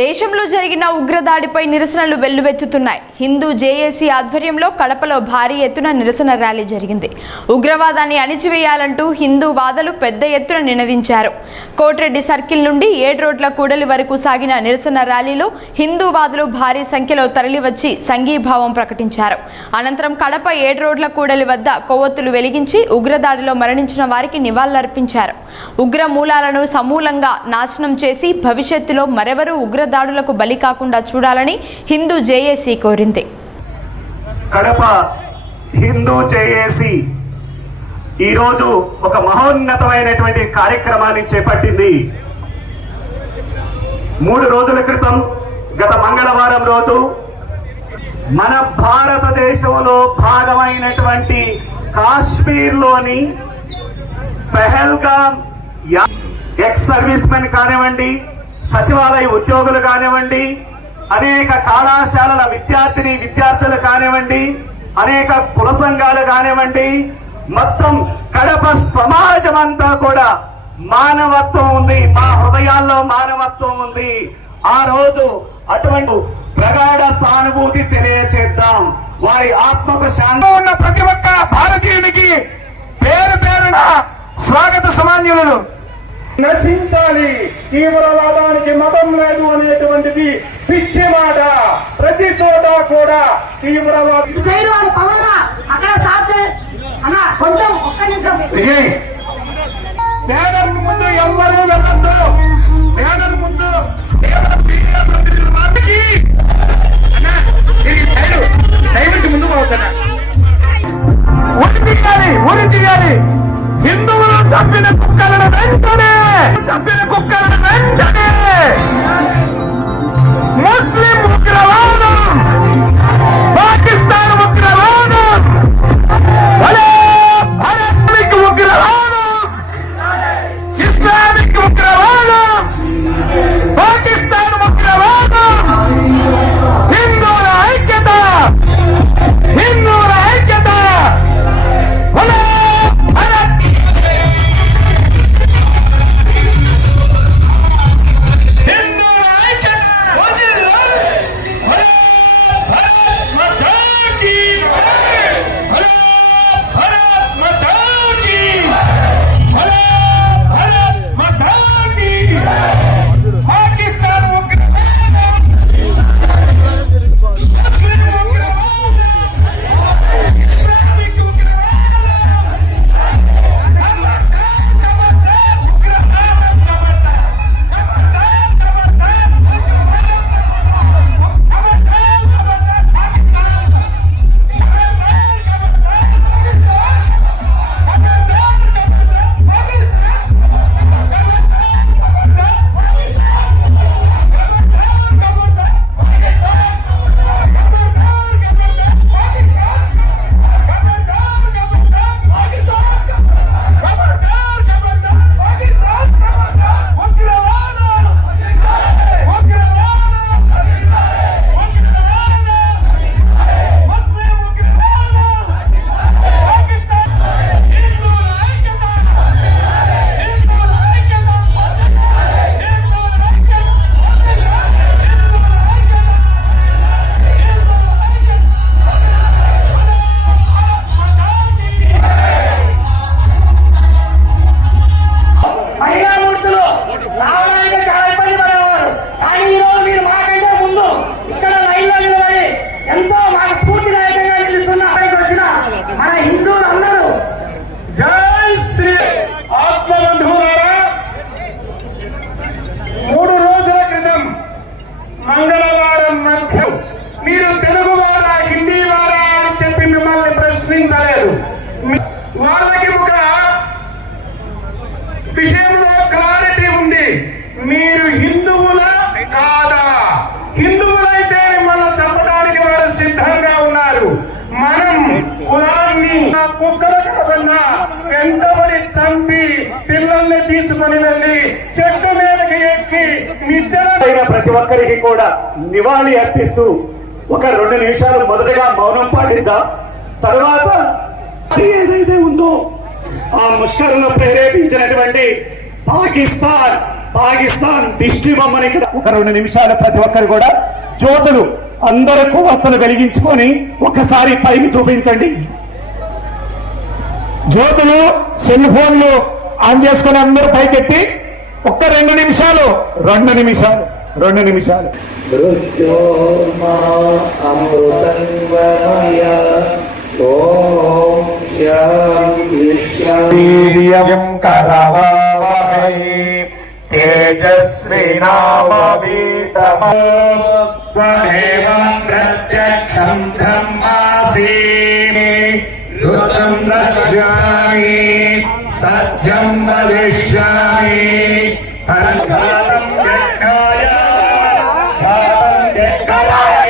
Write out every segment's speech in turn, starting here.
దేశంలో జరిగిన ఉగ్రదాడిపై నిరసనలు వెల్లువెత్తుతున్నాయి. హిందూ జేఏసీ ఆధ్వర్యంలో కడపలో భారీ ఎత్తున నిరసన ర్యాలీ జరిగింది. ఉగ్రవాదాన్ని అణిచివేయాలంటూ హిందూ వాదులు పెద్ద ఎత్తున నినదించారు. కోట్రెడ్డి సర్కిల్ నుండి 7 రోడ్ల కూడలి వరకు సాగిన నిరసన ర్యాలీలో హిందూ వాదులు భారీ సంఖ్యలో తరలివచ్చి సంఘీభావం ప్రకటించారు. అనంతరం కడప 7 రోడ్ల కూడలి వద్ద కొవ్వొత్తులు వెలిగించి ఉగ్రదాడిలో మరణించిన వారికి నివాళులర్పించారు. ఉగ్ర మూలాలను సమూలంగా నాశనం చేసి భవిష్యత్తులో మరెవరూ ఉగ్రదాడులకు బలి కాకుండా చూడాలని హిందూ జేఏసీ కోరింది. కడప హిందూ జేఏసీ ఈరోజు ఒక మహోన్నతమైనటువంటి కార్యక్రమాన్ని చేపట్టింది. 3 రోజుల క్రితం గత మంగళవారం రోజు మన భారతదేశంలో భాగమైనటువంటి కాశ్మీర్లోని పెహల్గాం ఎక్స్ సర్వీస్ మెన్ కానివ్వండి, సచివాలయ ఉద్యోగులు కానివ్వండి, అనేక కళాశాలల విద్యార్థులు కానివ్వండి, అనేక కుల సంఘాలు కానివ్వండి, మొత్తం కడప సమాజం అంతా కూడా మానవత్వం ఉంది, మా హృదయాల్లో మానవత్వం ఉంది. ఆ రోజు అటువంటి ప్రగాఢ సానుభూతి తెలియచేద్దాం. వారి ఆత్మకు శాంతి ఉన్న ప్రతి ఒక్క భారతీయునికి పేరు పేరున స్వాగత సమాన్యులు. నశించాలి, తీవ్రవాదానికి మతం లేదు అనేటువంటిది పిచ్చి మాట. ప్రతి చోట కూడా తీవ్రవాదం కొంచెం ఒక్క నిమిషం బ్యానర్ ముందు ఎవ్వరూ వెళ్ళద్దు. బ్యానర్ ముందు దయవించి ముందు పోతున్నా. ఉరి తీయాలి. హిందువులు చంపిన కుక్కలను వెంటనే ముస్లిం ఉగ్రవాదం, పాకిస్తాన్ ఉగ్రవాదం, భారత్ ఉగ్రవాదం, ఇస్లామిక్ ఉగ్రవాదం, పాకిస్తాన్ ఉగ్రవాదం, హిందువుల ఐక్యత, హిందువుల ఐక్యత. మంగళవారం మధ్య మీరు తెలుగు వారా హిందీ వారా అని చెప్పి మిమ్మల్ని ప్రశ్నించలేదు. వాళ్ళకి ఒక విషయంలో క్లారిటీ ఉంది. మీరు హిందువులా కాదా? హిందువులైతే మిమ్మల్ని చంపడానికి వారు సిద్ధంగా ఉన్నారు. మనం కులాన్ని కుక్కలు కాకుండా వెంటబడి చంపి పిల్లల్ని తీసుకుని వెళ్ళి చెట్టు మీదకి ఎక్కి నిద్ర ప్రతి ఒక్కరికి కూడా నివాళి అర్పిస్తూ ఒక 2 నిమిషాలు మొదటగా మౌనం పాటిద్దాం. తర్వాత ఏదైతే ఉందో ఆ ముష్కరులను ప్రేరేపించినటువంటి పాకిస్తాన్ పాకిస్తాన్ దిష్టి బొమ్మని ఇక్కడ ఒక 2 నిమిషాలు ప్రతి ఒక్కరు కూడా జ్యోతులు అందరూ కొవ్వొత్తులు వెలిగించుకొని ఒకసారి పైకి చూపించండి. జ్యోతులు సెల్ ఫోన్లు ఆన్ చేసుకుని అందరూ పైకెత్తి ఒక్క 2 నిమిషాలు 2 నిమిషాలు 2 నిమిషాలు. మృత్యోర్మా అమృతంగమయ ఓం వీర్యం కరవావహై తేజస్వినావధీతమేవం ప్రత్యక్షం బ్రహ్మాసి రుద్రం రక్ష్యామి సత్యం వదిష్యామి పరకాలం యజ్ఞాయ భావం యజ్ఞాయ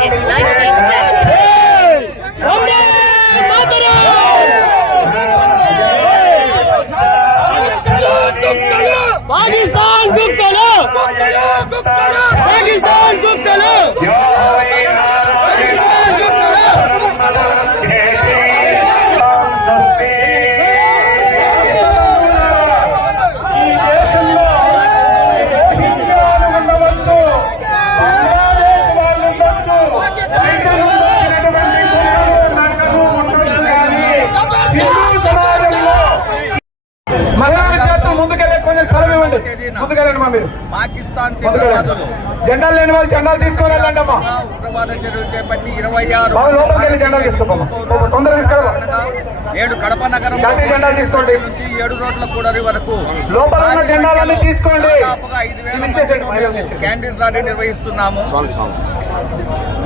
It's 1930. పాకిస్తాన్ కుక్కలు పాకిస్తాన్ కుక్కలు ముందుకెళ్ళండి మా మీరు పాకిస్తాన్ జెండాలు లేని వాళ్ళు జెండాలు తీసుకొని వెళ్ళండమ్మా. ఉగ్రవాద చర్యలు చేపట్టి 26 లోపలికి వెళ్ళి జెండాలు తీసుకోమ్మా, తొందరగా తీసుకురా. 7 కడప నగరం జాతీయ జెండాలు తీసుకోండి. నుంచి 7 రోడ్ల కూడలి వరకు లోపల ఉన్న జెండాలన్నీ తీసుకోండి. దాదాపుగా 5,000 క్యాంటీన్ ర్యాలీ నిర్వహిస్తున్నాము.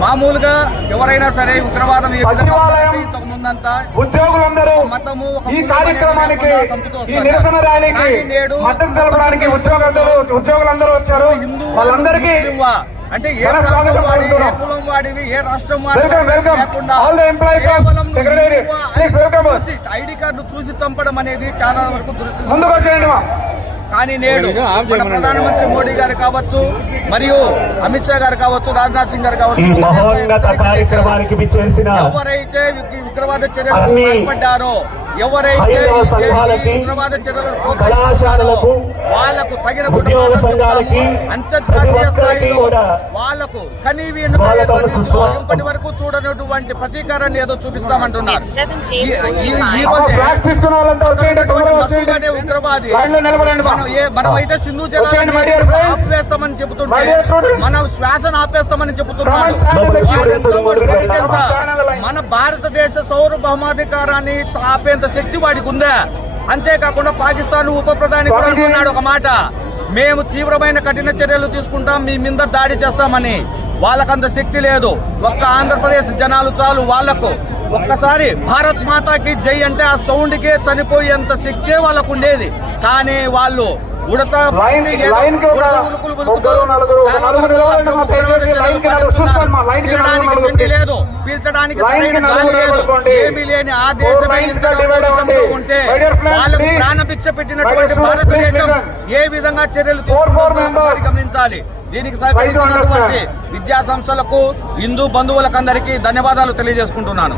మామూలుగా ఎవరైనా సరే ఉగ్రవాదం ఇంతకు ముందంతా ఉద్యోగులందరూ మతము ఈ కార్యక్రమానికి ఈ నిరసన ర్యాలీకి మద్దతు తెలపడానికి ఉద్యోగులందరూ వచ్చారు. వాళ్ళందరికీ అంటే ఏ ప్రాంతం వాడివి, ఏ కులం వాడివి, ఏ రాష్ట్రం ఐడి కార్డు చూసి చంపడం అనేది చాలా వరకు దృష్టి. ముందుకు వచ్చేయండి. కానీ నేడు మన ప్రధానమంత్రి మోడీ గారు కావచ్చు, మరియు అమిత్ షా గారు కావచ్చు, రాజ్నాథ్ సింగ్ గారు కావచ్చు, కార్యక్రమానికి ఎవరైతే ఉగ్రవాద చర్యలకు పాల్పడ్డారో, ఎవరైతే ఉగ్రవాద చర్యలకు కళాశాలలకు, వాళ్లకు తగిన ఉద్యోగ సంఘాలకి, అంతర్జాతీయ స్థాయిలో వాళ్లకు కనీవి ఇప్పటి వరకు చూడనటువంటి ప్రతీకారాన్ని ఏదో చూపిస్తామంటున్నారు. ఉగ్రవాది మనమైతే సింధు జలాన్ని ఆపేస్తామని చెబుతుంటే, మనం శ్వాసను ఆపేస్తామని చెబుతున్నాడు. మన భారతదేశ సార్వభౌమాధికారాన్ని ఆపేంత శక్తి వాడికి ఉందా? అంతేకాకుండా పాకిస్తాన్ ఉప ప్రధాని కూడా అంటున్నాడు ఒక మాట, మేము తీవ్రమైన కఠిన చర్యలు తీసుకుంటాం, మీ మీద దాడి చేస్తామని. వాళ్ళకంత శక్తి లేదు. ఒక్క ఆంధ్రప్రదేశ్ జనాలు చాలు వాళ్లకు. ఒక్కసారి భారత్ మాతాకి జై అంటే ఆ సౌండ్ కే చనిపోయేంత శక్తే వాళ్ళకు ఉండేది. కానీ వాళ్ళు ఉడత లేదు, పీల్చడానికి ఏమీ లేని ఆ దేశం ఉంటే వాళ్ళకు ప్రాణభిక్ష పెట్టినటువంటి భారతదేశం ఏ విధంగా చర్యలు గమనించాలి. దీనికి సహకరించినటువంటి విద్యా సంస్థలకు, హిందూ బంధువులకందరికీ ధన్యవాదాలు తెలియజేసుకుంటున్నాను.